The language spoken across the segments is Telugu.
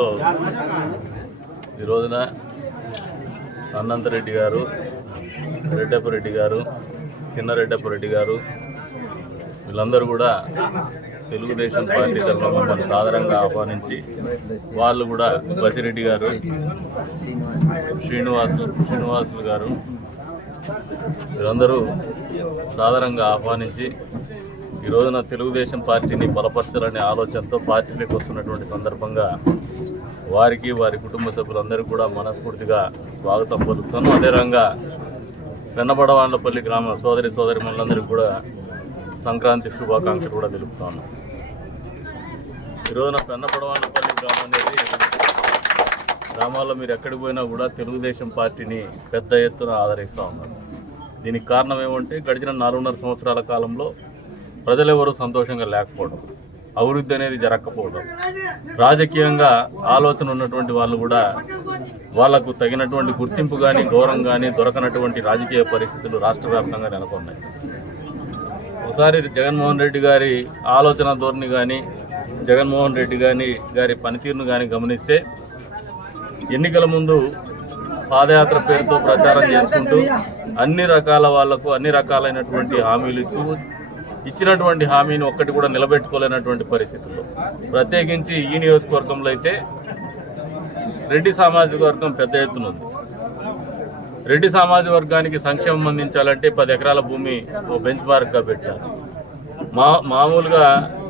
కార్యక్రమంలో ఈ రోజున అనంతరెడ్డి గారు రెడ్డప్పరెడ్డి గారు చిన్న గారు వీళ్ళందరూ కూడా తెలుగుదేశం పార్టీ తరఫున మమ్మల్ని సాధారణంగా ఆహ్వానించి వాళ్ళు కూడా బసిరెడ్డి గారు శ్రీనివాసులు శ్రీనివాసులు గారు వీళ్ళందరూ సాధారణంగా ఆహ్వానించి ఈ రోజున తెలుగుదేశం పార్టీని బలపరచాలనే ఆలోచనతో పార్టీలోకి వస్తున్నటువంటి సందర్భంగా వారికి వారి కుటుంబ సభ్యులందరికీ కూడా మనస్ఫూర్తిగా స్వాగతం పలుకుతాను అదేవిధంగా వెన్నబడవాండ్లపల్లి గ్రామ సోదరి సోదరి మనులందరికీ కూడా సంక్రాంతి శుభాకాంక్షలు కూడా తెలుపుతాను ఈరోజున పెన్నపడవాండ్లపల్లి గ్రామం అనేది గ్రామాల్లో మీరు ఎక్కడికి పోయినా కూడా తెలుగుదేశం పార్టీని పెద్ద ఎత్తున ఆదరిస్తూ ఉన్నారు దీనికి కారణం ఏమంటే గడిచిన నాలుగున్నర సంవత్సరాల కాలంలో ప్రజలెవరూ సంతోషంగా లేకపోవడం అభివృద్ధి అనేది జరగకపోవడం రాజకీయంగా ఆలోచన ఉన్నటువంటి వాళ్ళు కూడా వాళ్లకు తగినటువంటి గుర్తింపు కానీ గౌరవం కానీ దొరకనటువంటి రాజకీయ పరిస్థితులు రాష్ట్ర వ్యాప్తంగా నెలకొన్నాయి ఒకసారి జగన్మోహన్ రెడ్డి గారి ఆలోచన ధోరణి కానీ జగన్మోహన్ రెడ్డి కానీ గారి పనితీరును కానీ గమనిస్తే ఎన్నికల ముందు పాదయాత్ర పేరుతో ప్రచారం చేసుకుంటూ అన్ని రకాల వాళ్లకు అన్ని రకాలైనటువంటి హామీలు ఇస్తూ ఇచ్చినటువంటి హామీని ఒక్కటి కూడా నిలబెట్టుకోలేనటువంటి పరిస్థితుల్లో ప్రత్యేకించి ఈ నియోజకవర్గంలో అయితే రెడ్డి సామాజిక వర్గం పెద్ద ఎత్తున ఉంది రెడ్డి సామాజిక వర్గానికి సంక్షేమం అందించాలంటే పది ఎకరాల భూమి ఓ బెంచ్ మార్క్గా పెట్టారు మా మామూలుగా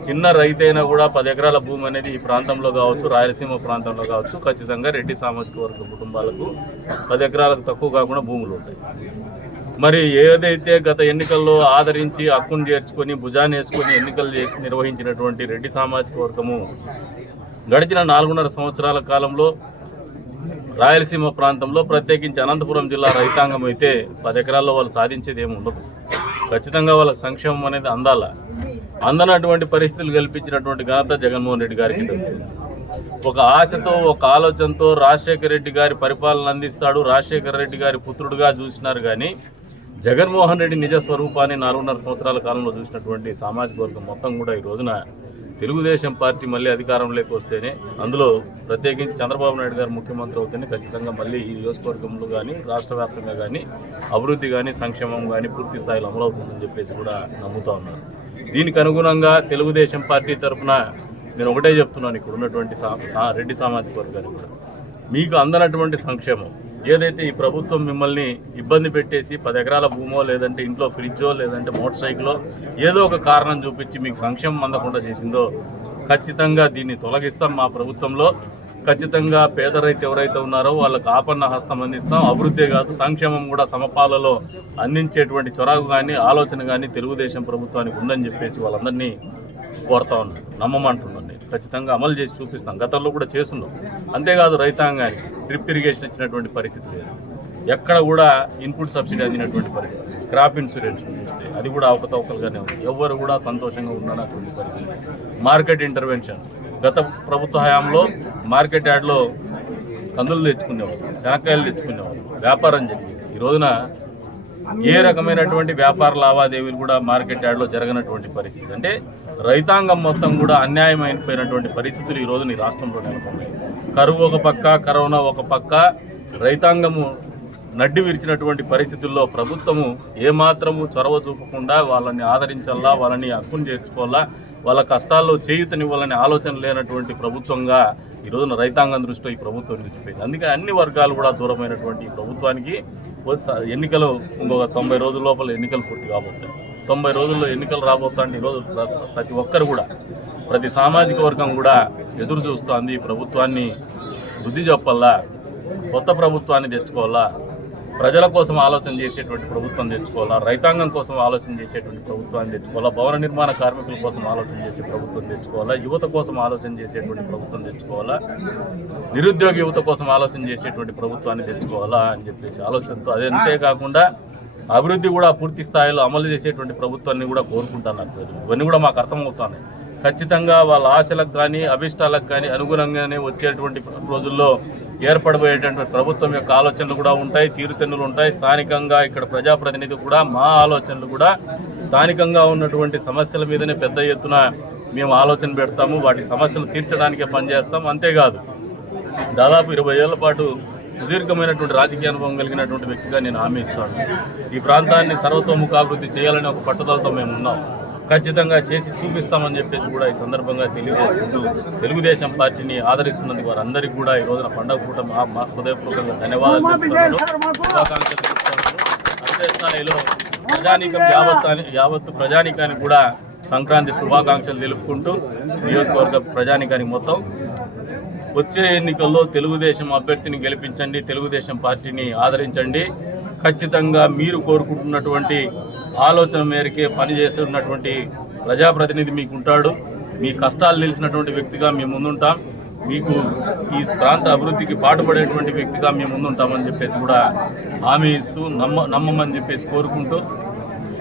చిన్న రైతైనా కూడా పది ఎకరాల భూమి అనేది ఈ ప్రాంతంలో కావచ్చు రాయలసీమ ప్రాంతంలో కావచ్చు ఖచ్చితంగా రెడ్డి సామాజిక వర్గ కుటుంబాలకు పది ఎకరాలకు తక్కువ కాకుండా భూములు ఉంటాయి మరి ఏదైతే గత ఎన్నికల్లో ఆదరించి హక్కును చేర్చుకొని భుజాన్ని వేసుకొని ఎన్నికలు చేసి నిర్వహించినటువంటి రెడ్డి సామాజిక వర్గము గడిచిన నాలుగున్నర సంవత్సరాల కాలంలో రాయలసీమ ప్రాంతంలో ప్రత్యేకించి అనంతపురం జిల్లా రైతాంగం అయితే పది ఎకరాల్లో వాళ్ళు సాధించేది ఏమి ఉండదు ఖచ్చితంగా వాళ్ళకి సంక్షేమం అనేది అందాల అందనటువంటి పరిస్థితులు కల్పించినటువంటి ఘనత జగన్మోహన్ రెడ్డి గారికి ఒక ఆశతో ఒక ఆలోచనతో రాజశేఖర రెడ్డి గారి పరిపాలన అందిస్తాడు రాజశేఖర రెడ్డి గారి పుత్రుడుగా చూసినారు కానీ జగన్మోహన్ రెడ్డి నిజ స్వరూపాన్ని నాలుగున్నర సంవత్సరాల కాలంలో చూసినటువంటి సామాజిక వర్గం మొత్తం కూడా ఈ రోజున తెలుగుదేశం పార్టీ మళ్ళీ అధికారంలోకి వస్తేనే అందులో ప్రత్యేకించి చంద్రబాబు నాయుడు గారు ముఖ్యమంత్రి అవుతేనే ఖచ్చితంగా మళ్ళీ ఈ నియోజకవర్గంలో కానీ రాష్ట్ర వ్యాప్తంగా కానీ అభివృద్ధి కానీ సంక్షేమం కానీ పూర్తి స్థాయిలో అమలవుతుందని చెప్పేసి కూడా నమ్ముతా ఉన్నారు దీనికి అనుగుణంగా తెలుగుదేశం పార్టీ తరఫున నేను ఒకటే చెప్తున్నాను ఇక్కడ ఉన్నటువంటి రెడ్డి సామాజిక వర్గానికి కూడా మీకు అందనటువంటి సంక్షేమం ఏదైతే ఈ ప్రభుత్వం మిమ్మల్ని ఇబ్బంది పెట్టేసి పది ఎకరాల భూమో లేదంటే ఇంట్లో ఫ్రిడ్జో లేదంటే మోటార్ సైకిలో ఏదో ఒక కారణం చూపించి మీకు సంక్షేమం అందకుండా చేసిందో ఖచ్చితంగా దీన్ని తొలగిస్తాం మా ప్రభుత్వంలో ఖచ్చితంగా పేద రైతు ఎవరైతే ఉన్నారో వాళ్ళకు ఆపన్న హస్తం అందిస్తాం అభివృద్ధి కాదు సంక్షేమం కూడా సమపాలలో అందించేటువంటి చొరవు కానీ ఆలోచన కానీ తెలుగుదేశం ప్రభుత్వానికి ఉందని చెప్పేసి వాళ్ళందరినీ కోరుతా ఉన్నాను నమ్మమంటున్నాను ఖచ్చితంగా అమలు చేసి చూపిస్తాం గతంలో కూడా చేస్తున్నాం అంతేకాదు రైతాంగానికి డ్రిప్ ఇరిగేషన్ ఇచ్చినటువంటి పరిస్థితి లేదు ఎక్కడ కూడా ఇన్పుట్ సబ్సిడీ అందినటువంటి పరిస్థితి క్రాప్ ఇన్సూరెన్స్ చూస్తే అది కూడా అవకతవకలుగానే ఉంది ఎవ్వరు కూడా సంతోషంగా ఉండనటువంటి పరిస్థితి మార్కెట్ ఇంటర్వెన్షన్ గత ప్రభుత్వ హయాంలో మార్కెట్ యార్డ్లో కందులు తెచ్చుకునేవాళ్ళు శనక్కాయలు తెచ్చుకునేవాళ్ళు వ్యాపారం జరిగింది ఈ రోజున ఏ రకమైనటువంటి వ్యాపార లావాదేవీలు కూడా మార్కెట్ యార్డ్లో జరగనటువంటి పరిస్థితి అంటే రైతాంగం మొత్తం కూడా అన్యాయమైపోయినటువంటి పరిస్థితులు ఈ రోజున ఈ రాష్ట్రంలో నెలకొన్నాయి కరువు ఒక పక్క కరోనా ఒక పక్క రైతాంగము నడ్డి విరిచినటువంటి పరిస్థితుల్లో ప్రభుత్వము ఏమాత్రము చొరవ చూపకుండా వాళ్ళని ఆదరించాలా వాళ్ళని అర్థం చేర్చుకోవాలా వాళ్ళ కష్టాల్లో చేయుతనివ్వాలనే ఆలోచన లేనటువంటి ప్రభుత్వంగా ఈరోజున రైతాంగం దృష్టిలో ఈ ప్రభుత్వం నిలిచిపోయింది అందుకే అన్ని వర్గాలు కూడా దూరమైనటువంటి ప్రభుత్వానికి ఎన్నికలు ఇంకొక తొంభై రోజుల లోపల ఎన్నికలు పూర్తి కాబోతాయి తొంభై రోజుల్లో ఎన్నికలు రాబోతా అంటే ఈరోజు ప్రతి ఒక్కరు కూడా ప్రతి సామాజిక వర్గం కూడా ఎదురు చూస్తోంది ఈ ప్రభుత్వాన్ని బుద్ధి చెప్పాలా కొత్త ప్రభుత్వాన్ని తెచ్చుకోవాలా ప్రజల కోసం ఆలోచన చేసేటువంటి ప్రభుత్వం తెచ్చుకోవాలా రైతాంగం కోసం ఆలోచన చేసేటువంటి ప్రభుత్వాన్ని తెచ్చుకోవాలా భవన నిర్మాణ కార్మికుల కోసం ఆలోచన చేసే ప్రభుత్వం తెచ్చుకోవాలా యువత కోసం ఆలోచన చేసేటువంటి ప్రభుత్వం తెచ్చుకోవాలా నిరుద్యోగ యువత కోసం ఆలోచన చేసేటువంటి ప్రభుత్వాన్ని తెచ్చుకోవాలా అని చెప్పేసి ఆలోచనతో అదే అంతేకాకుండా అభివృద్ధి కూడా పూర్తి స్థాయిలో అమలు చేసేటువంటి ప్రభుత్వాన్ని కూడా నాకు తెలుసు ఇవన్నీ కూడా మాకు అర్థమవుతున్నాయి ఖచ్చితంగా వాళ్ళ ఆశలకు కానీ అభిష్టాలకు కానీ అనుగుణంగానే వచ్చేటువంటి రోజుల్లో ఏర్పడబోయేటటువంటి ప్రభుత్వం యొక్క ఆలోచనలు కూడా ఉంటాయి తీరుతెన్నులు ఉంటాయి స్థానికంగా ఇక్కడ ప్రజాప్రతినిధి కూడా మా ఆలోచనలు కూడా స్థానికంగా ఉన్నటువంటి సమస్యల మీదనే పెద్ద ఎత్తున మేము ఆలోచన పెడతాము వాటి సమస్యలు తీర్చడానికే పనిచేస్తాం అంతేకాదు దాదాపు ఇరవై ఏళ్ల పాటు సుదీర్ఘమైనటువంటి రాజకీయ అనుభవం కలిగినటువంటి వ్యక్తిగా నేను హామీ ఇస్తాను ఈ ప్రాంతాన్ని సర్వతోముఖాభివృద్ధి చేయాలని ఒక పట్టుదలతో మేము ఉన్నాం ఖచ్చితంగా చేసి చూపిస్తామని చెప్పేసి కూడా ఈ సందర్భంగా తెలియజేసుకుంటూ తెలుగుదేశం పార్టీని ఆదరిస్తున్నందుకు వారందరికీ కూడా ఈ రోజున పండగ పూట హృదయపూర్వకంగా ధన్యవాదాలు అంతే స్థాయిలో ప్రజానీకం యావత్ యావత్తు ప్రజానీకానికి కూడా సంక్రాంతి శుభాకాంక్షలు తెలుపుకుంటూ నియోజకవర్గ ప్రజానికానికి మొత్తం వచ్చే ఎన్నికల్లో తెలుగుదేశం అభ్యర్థిని గెలిపించండి తెలుగుదేశం పార్టీని ఆదరించండి ఖచ్చితంగా మీరు కోరుకుంటున్నటువంటి ఆలోచన మేరకే పనిచేస్తున్నటువంటి ప్రజాప్రతినిధి మీకు ఉంటాడు మీ కష్టాలు తెలిసినటువంటి వ్యక్తిగా మేము ముందుంటాం మీకు ఈ ప్రాంత అభివృద్ధికి పాటుపడేటువంటి వ్యక్తిగా మేము ముందుంటామని చెప్పేసి కూడా హామీ ఇస్తూ నమ్మ నమ్మమని చెప్పేసి కోరుకుంటూ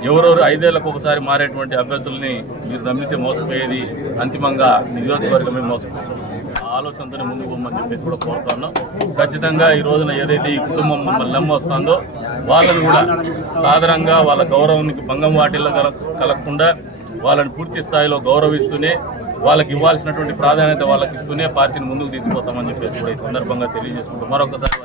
ఎవరెవరు ఐదేళ్లకు ఒకసారి మారేటువంటి అభ్యర్థుల్ని మీరు నమ్మితే మోసపోయేది అంతిమంగా నియోజకవర్గమే మోసపోతుంది ఆలోచనతోనే ముందుకు పోమని చెప్పేసి కూడా కోరుతున్నాం ఖచ్చితంగా ఈ రోజున ఏదైతే ఈ కుటుంబం మమ్మల్ని నమ్మొస్తుందో వాళ్ళని కూడా సాధారణంగా వాళ్ళ గౌరవానికి భంగం వాటిల్లో కలగకుండా వాళ్ళని పూర్తి స్థాయిలో గౌరవిస్తూనే వాళ్ళకి ఇవ్వాల్సినటువంటి ప్రాధాన్యత వాళ్ళకి ఇస్తూనే పార్టీని ముందుకు తీసుకుపోతామని చెప్పేసి కూడా ఈ సందర్భంగా తెలియజేసుకుంటాం మరొకసారి